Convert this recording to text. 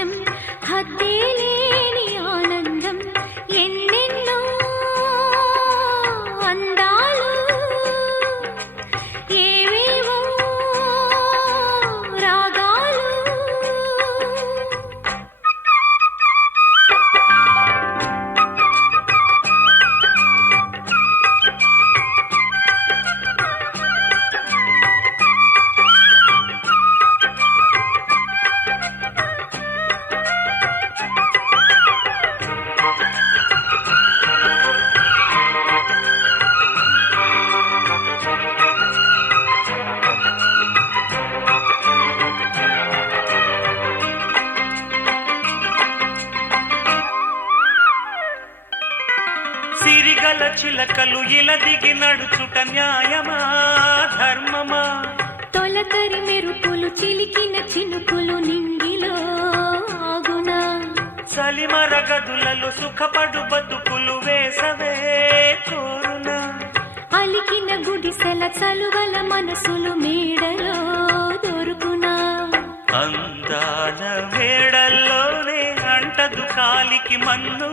ఆకాశం హద్దేలేని ఆనందం ఎన్నెన్నో అందాలు ఏవేవో రాగాలు సిరిగల చిలకలు ఇలా దిగి నడుచుట న్యాయమా ధర్మమా తొలకరి మెరుపులు చిలికిన చినుకులు నింగిలో ఆగునా చలిమర గదులలో సుఖపడు బతుకులు వేసవే కోరునా అలికిన గుడిసెల చలువల మనసులు మేడలో దొరుకునా అందాల వేడల్లోనే అంటదు కాలికి మన్ను